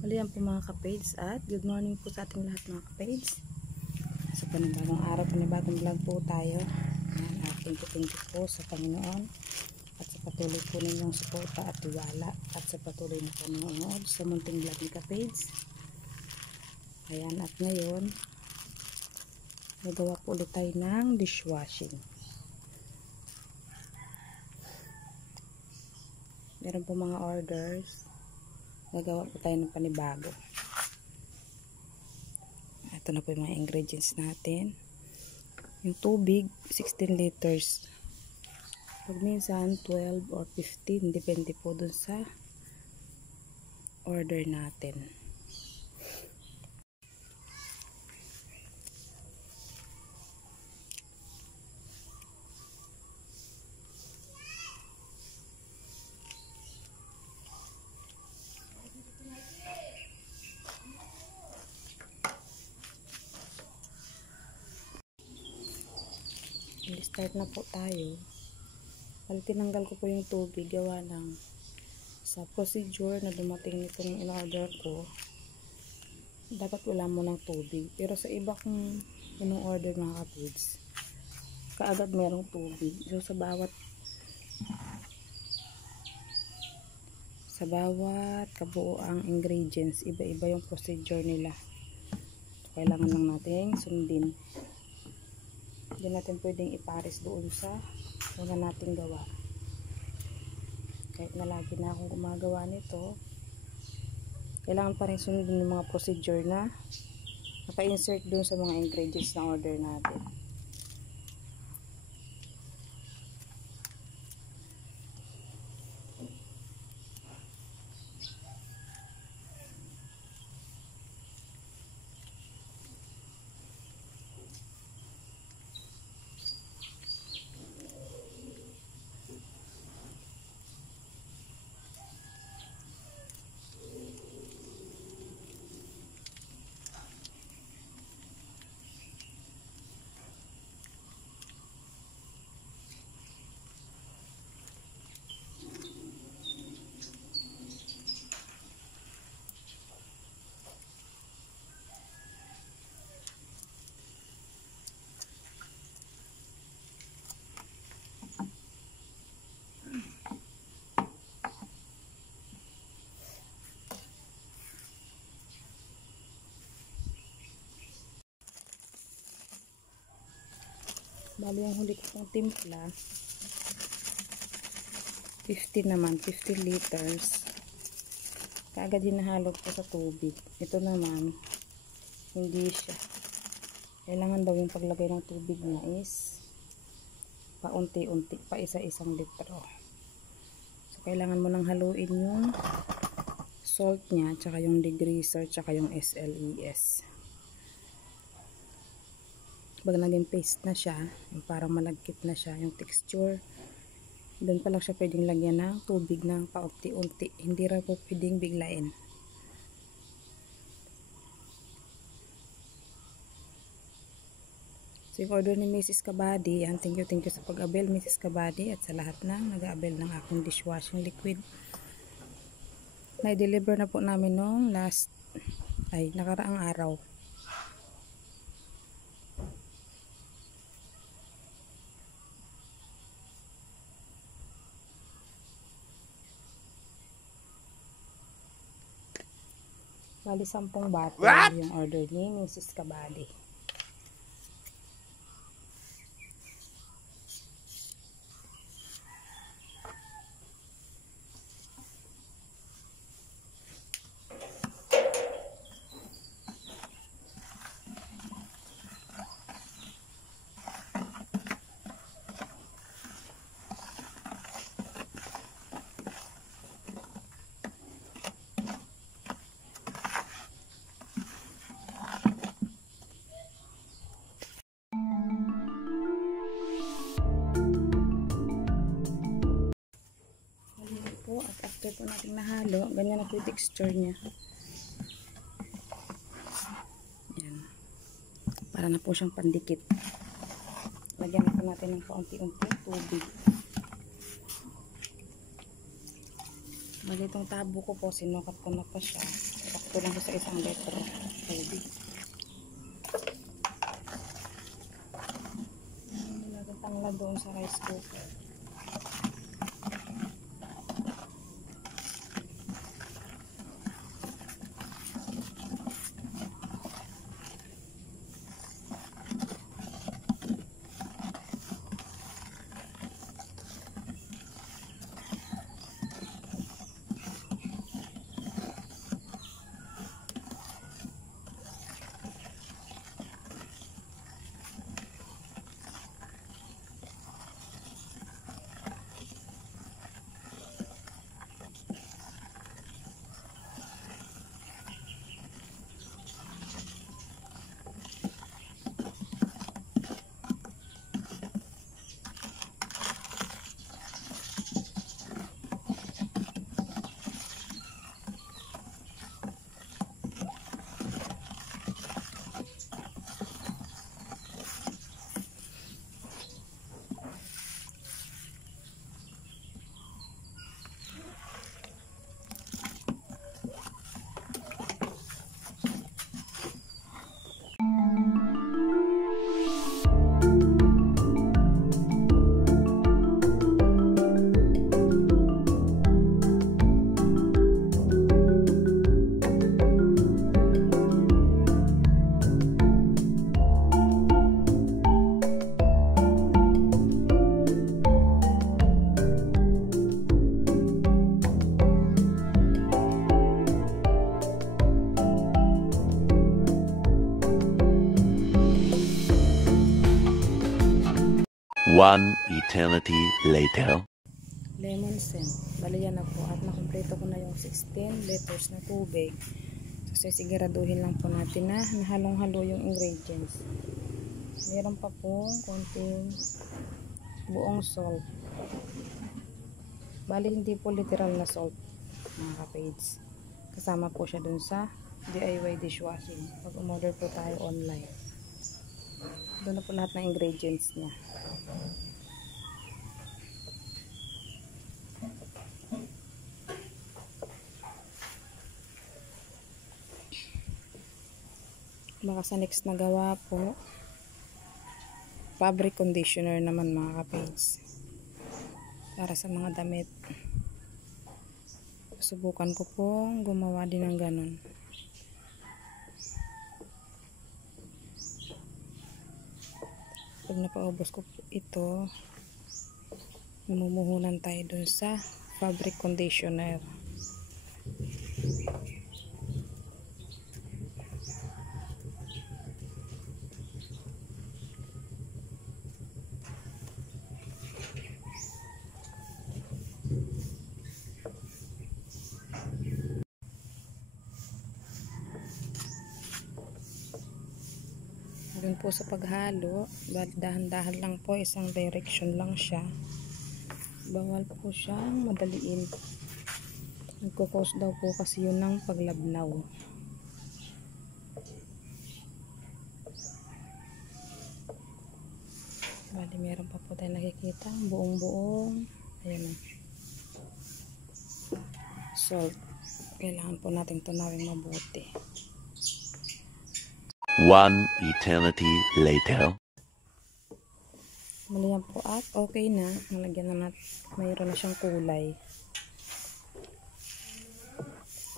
Muli po mga ka-page at good morning po sa ating lahat mga ka-page. Sa panibagong araw, panibagong vlog po tayo. At thank you po sa Panginoon at sa patuloy po ninyong suporta at tiwala at sa patuloy na panonood sa munting vlog ni ka-page. Ayan, at ngayon nagawa po ulit tayo ng dishwashing. Meron po mga orders. Gagawa po tayo ng panibago. Ito na po yung mga ingredients natin. Yung tubig, 16 liters. Pag minsan, 12 or 15. Depende po dun sa order natin. Start na po tayo. Bali, tinanggal ko po yung tubig gawa ng sa procedure na dumating nitong in-order ko. Dapat wala mo ng tubig. Pero sa iba kong in-order mga ka-page, kaagad merong tubig. So sa bawat kabuoang ingredients, iba-iba yung procedure nila. So, kailangan lang natin sundin. Hindi natin pwedeng ipares doon sa una nating gawa. Kahit na lagi na akong gumagawa nito, kailangan pa rin sundin yung mga procedure na naka-insert doon sa mga ingredients na order natin. Bali, yung huli ko pong timpla, 15 naman, 15 liters. Kaagad hinahalo ko sa tubig. Ito naman, hindi siya. Kailangan daw yung paglagay ng tubig niya is paunti-unti, pa isa-isang litro. So, kailangan mo nang haluin yung salt niya, tsaka yung degreaser, tsaka yung SLES. Pag naging paste na siya, yung parang malagkit na siya, yung texture, doon pa lang siya pwedeng lagyan ng tubig ng paunti-unti. Hindi rin po pwedeng biglain. So, yung order ni Mrs. Kabady, yan, thank you sa pag-abel Mrs. Kabady at sa lahat na nag-abel ng aking dishwashing liquid. Na-deliver na po namin nung nakaraang araw. Bali, 10 bottle yung order ni Mrs. Kabady. At after po natin nahalo, ganyan na po yung texture niya. Yan. Para na po siyang pandikit. Lagyan na po natin ng kaunti-unti tubig. Bali itong tabo ko po, sinukat ko na pa siya. Kulang ko sa 1 litro tubig. Nilagay tanglad doon sa rice cooker. One eternity later. Lemon scent. Bali yan na po. At nakompleto ko na yung 16 liters na tubig. So siguraduhin lang po natin na nahalong-halo yung ingredients. Meron pa po konting buong salt. Bali hindi po literal na salt, mga ka-page. Kasama po siya dun sa DIY dishwashing. Pag umorder po tayo online. Doon na po lahat ng ingredients niya. Baka sa next na gawa po, fabric conditioner naman, mga ka-page, para sa mga damit. Subukan ko po gumawa din ng ganun. Pag napaubos ko po ito, mamumuhunan tayo dun sa fabric conditioner. Doon po sa paghalo, dahan-dahan lang po, isang direction lang siya. Bawal po siyang madaliin. Nagkukos daw po kasi yun ng paglabnaw. Bali meron pa po tayo nakikita buong-buong. Ayan o. Salt. Kailangan po natin tunawin mabuti. One eternity later. Mali yan po at okay na. Nalagyan na natin. Mayroon na siyang kulay.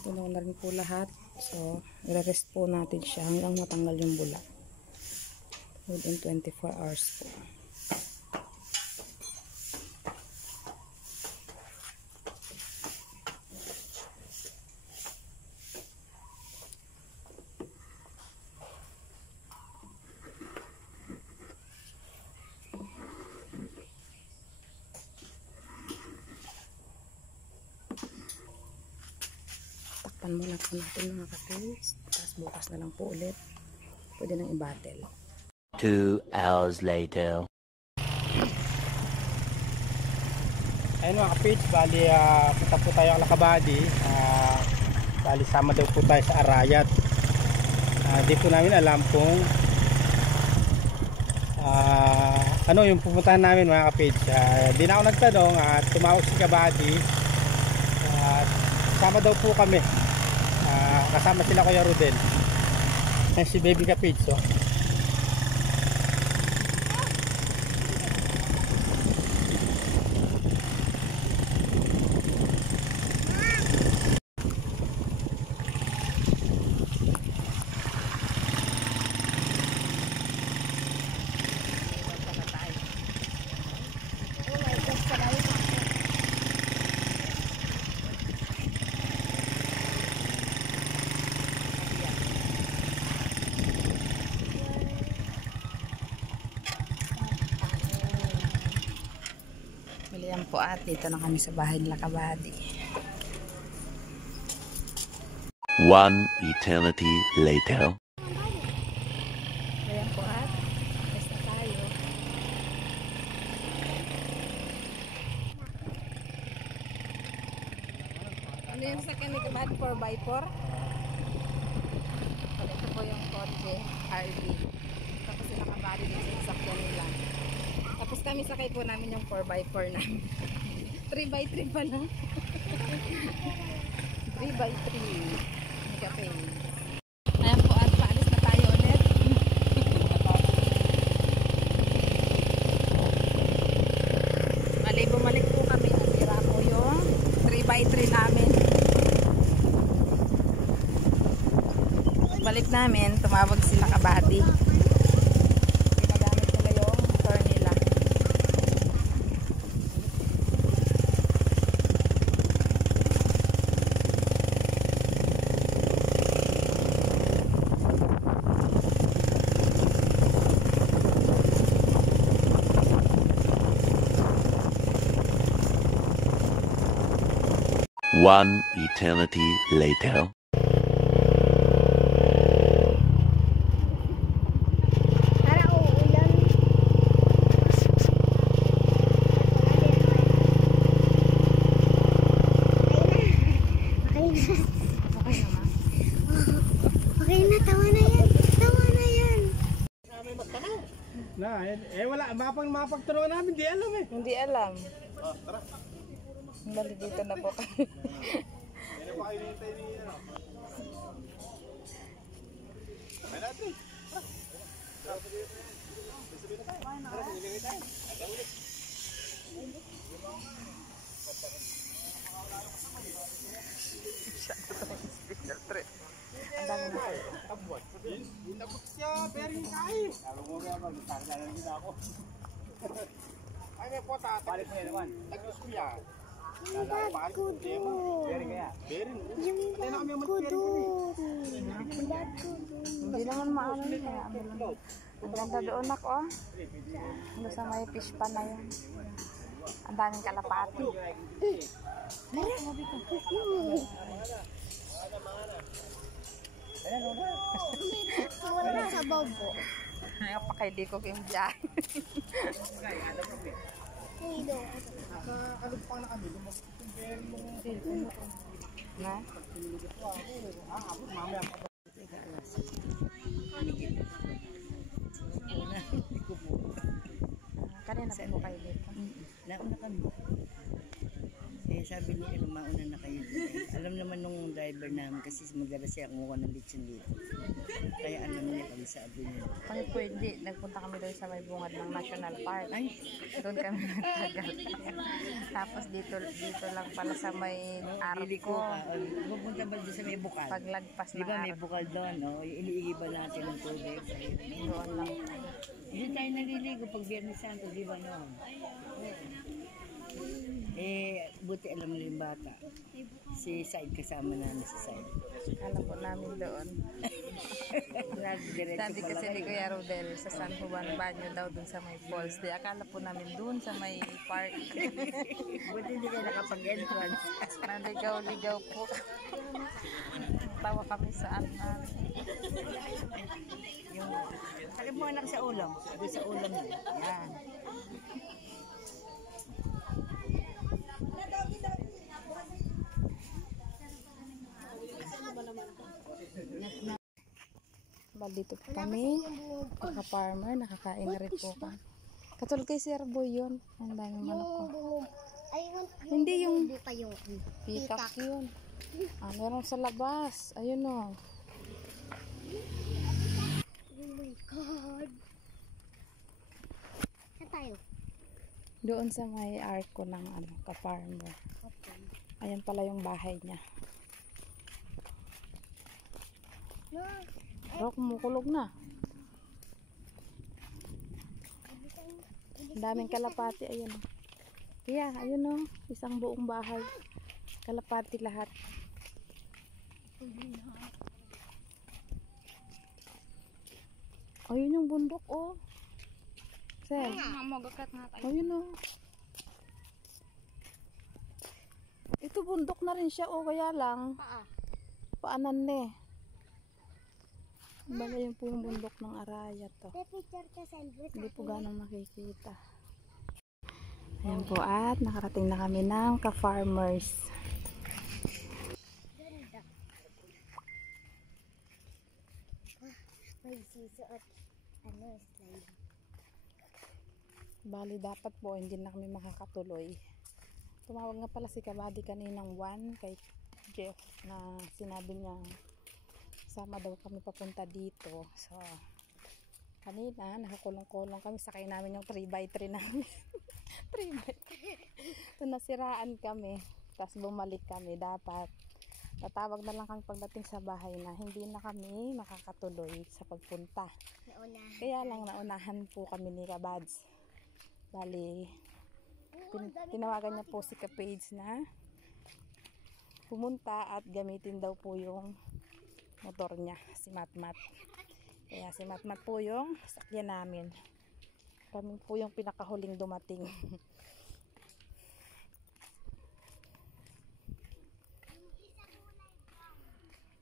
Tunaw na rin po lahat. So, i-rest po natin siya hanggang matanggal yung bula. Within 24 hours po. Takpan muna po natin, mga ka-page. Tapos bukas na lang po ulit. Pwede nang i-bottle. 2 hours later. Ayun mga ka-page, bali punta po tayo ang Lakabadi. Bali sama daw po tayo sa Arayat. Di po namin alam kung ano yung pupuntahan namin, mga ka-page. Di na ako nagtanong at tumawag si Kabadi. Sama daw po kami. Kasama sila Kuya Rodel. Ayan si Baby Capids, oh. Ayan po at dito na kami sa bahay nila Kabady. One eternity later. Ayan po at basta tayo. Ano yung sakyan ni Kabady? 4x4? Ito po yung kotse RV. Tapos sila Kabady din sa sakyan nila. Tapos kami sakay po namin yung 4x4 na 3x3 pala 3x3 kape. Ayan po at paalis na tayo ulit. Mali bumalik po kami, nasira po yung 3x3 namin. Balik namin, tumawag sila Kabady. Ginagamit nila yung motor nila. One eternity later. Para uulan. Okay na, tawa na yan. Tawa na yan. Na, wala. Mapagturuan namin, di alam eh. Hindi alam. Bali dito na po kami. Ang dami na kayo. Inabot siya, bearing kain. Ay, may pota. Balik mo yan naman. Nag-use ko yan. Yung bag ko doon. Bearing kaya? Bearing. Yung bag ko doon. Yung bag ko doon. Hindi naman maano nila. Ang ganda doon ako. Ano sa may fish pan na yun. Ang daming kalapati. Wala sa bobo. Ngayon pa kay Diko Kim Jai. Nido. Nakakalupang na kami. Lumabot yung bearing mo. Na? Kanina po kayo dito. Nauna kami. Eh, sabi niya, mauna na kayo. Eh, alam naman nung driver namin kasi magdala siya kumuha ng lechon dito. Kaya alam niya kami sabi niya. Kami pwede. Nagpunta kami doon sa may bungad ng National Park. Ay, Doon kami nagtagal. Tapos dito lang pala sa may bili ko Arco. ka. Pupunta ba doon sa may bukal? Paglagpas Di ng ba may Arco. bukal doon? Oh, iniigiba natin ng tubig. Doon lang. Hindi tayo naliligo pag Biyernes Santo, di ba noon? Eh, buti alam nila yung bata. Si Said kasama namin si Said. Alam po namin doon. Diretso Sabi pala kasi ni kayo. Kuya Rodel sa San Juan Banyo daw doon sa may falls. Di akala po namin doon sa may park. Buti hindi kayo nakapag-entrance. Naligaw-ligaw po. Tawa kami sa anak. Yung, sakit mo anak sa ulam. Doon sa ulam niya. Yan. Dito po kami. Kaka-farmer. Nakakain na rin po kami. Katulad kay Sir Boy yun. Ang dami manok ko. Ay, Hindi yung hindi pa yung peacock yun. Ah, meron sa labas. Ayun o. Oh my God. Saan tayo? Doon sa may arko ng ano, ka-farmer. Okay. Ayan pala yung bahay niya. No. Pero kumukulog na. Ang daming kalapati. Ayun o. Kaya, ayun o. Isang buong bahay. Kalapati lahat. Ayun yung bundok o. Sel. Ayun o. Ito bundok na rin siya o. Kaya lang. Paanan na eh. Bala yun po yung bundok ng Arayat to. May picture ka, Selvie. Hindi po ganong makikita. Ayan po at nakarating na kami ng ka-farmers. Ganda. May susuot. Ano, slide. Bali dapat po hindi na kami makakatuloy. Tumawag nga pala si Kabady kaninang 1 kay Jeff na sinabi niya sama daw kami papunta dito. So kanina nakakulong-kulong kami, sakay namin yung 3x3 namin. 3x3. So nasiraan kami. Tapos bumalik kami. Dapat tatawag na lang kami pagdating sa bahay na hindi na kami makakatuloy sa pagpunta. Naunahan. Kaya lang naunahan po kami ni Kabads. Bali, tinawagan niya po si Kapage na pumunta at gamitin daw po yung motor niya, si Matmat. Kaya si Matmat po yung sakyan namin. Kami po yung pinakahuling dumating.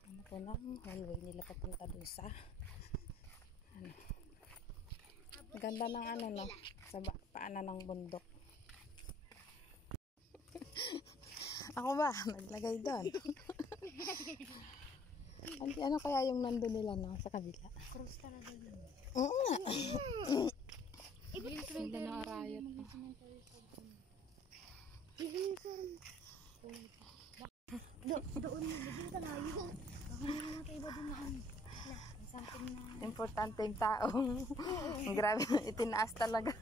Ano po ng hallway nila papunta dun sa ano. Ganda ng ano no, sa paanan ng bundok. Ako ba? Naglagay doon. Ano kaya yung nandun nila no, sa kabila? Cross talaga yun. Oo nga. Ganda ng Arayat. Doon na. Doon ka layo. Baka naman natin iba doon na ano. Something na. Importante yung taong. Grabe, itinaas talaga.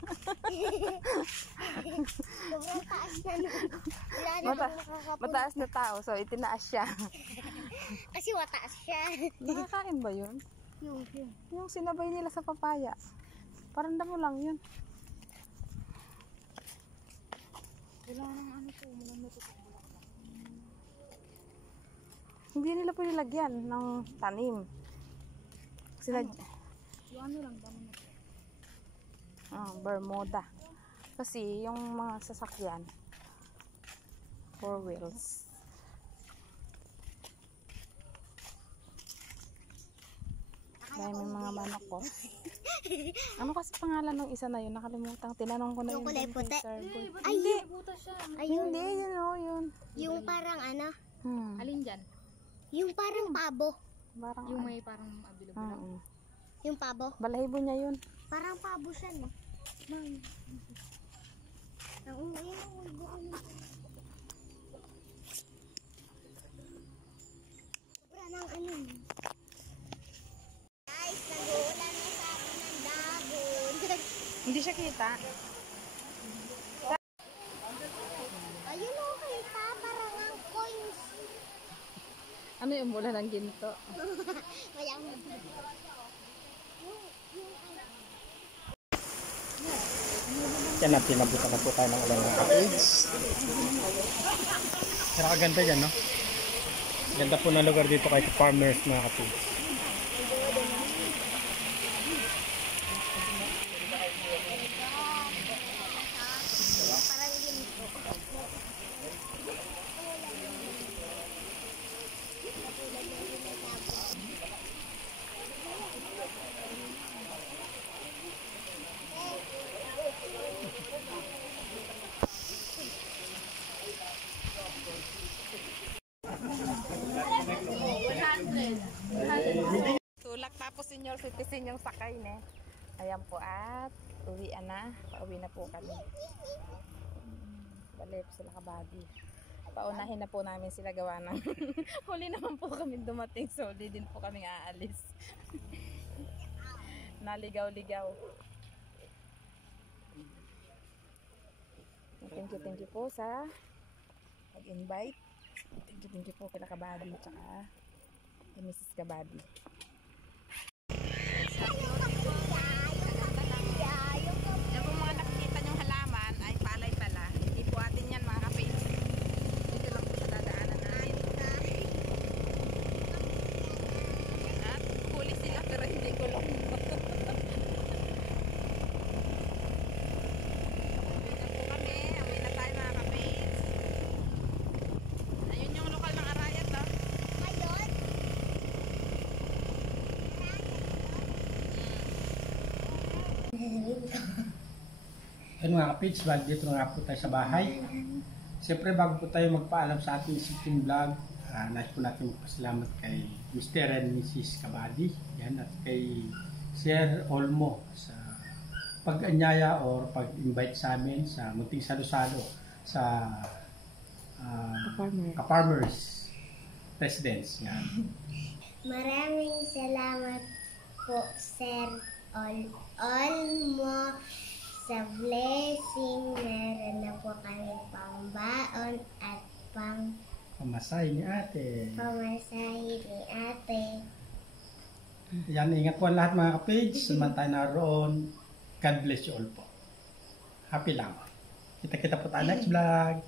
Sobrang taas na nun. Wala na nakakapunta. Mataas na tao, so itinaas siya. Kasi mataas siya. Nakakain ba yun? Yung. Yung sinabay nila sa papaya. Parang damo lang yun. Kailangan ng ano po. Malang natutok. Hindi nila po nilagyan ng tanim. Yung ano lang. Damo na po. Bermuda. Kasi yung mga sasakyan 4 wheels. Dahil may mga manok ko. Ano kasi pangalan ng isa na yun? Nakalimutan. Tinanong ko na Yung yun. kulay dun puti. kay Sir Boy. Hindi. Ayun. Hindi, yun o, yun. Yung parang ano. Alin dyan? Yung parang pabo. Parang, Yung may parang abilo-bilo. Yung pabo. Balahibo niya yun. Parang pabo siya, no? Ang sobra ng ano. Guys, nag-uulan na sa akin ng dahon. Hindi siya kita. Ayun o, kita. Parang ang coins. Ano yung mula ng ginto? Wala mo. Yan na, pinabutan na po tayo ng ulan ng kapage. Nakaganda dyan, no? Ganda po ng lugar dito kahit farmers mga kapage. Parang ginto. Tulak tapos senior citizen yung sakay ne. Ayan po at uwian na. Pauwi na po kami. Balik sila Kabady. Paunahin na po namin sila gawa ng huli naman po kami dumating, so huli din po kami aalis. Naligaw-ligaw. Thank you po sa pag-invite. Thank you po kila Kabady tsaka kay Mrs. Kabady. Yan po mga nakikita nyong halaman ay palay pala. Hindi po atin yan mga kapatid. Dito lang po sa dadaanan namin. At huli sila pero hindi kulong. Ayun mga kapits, bali dito na nga po tayo sa bahay. Siyempre bago po tayo magpaalam sa ating simpleng vlog, nais po natin magpasalamat kay Mr. and Mrs. Kabady, yan, at kay Sir Olmo sa pag-anyaya or pag-invite sa amin sa Munting Salo-Salo sa Ka-Farmers Residence. Yan. Maraming salamat po, Sir Olmo, sa blessing. Meron na po kami pambaon at Pamasahe ni ate. pamasahe ni ate. Yan, ingat po ang lahat mga kapage. Suman tayo naroon. God bless you all po. Happy lang. Kita-kita po tayo next vlog.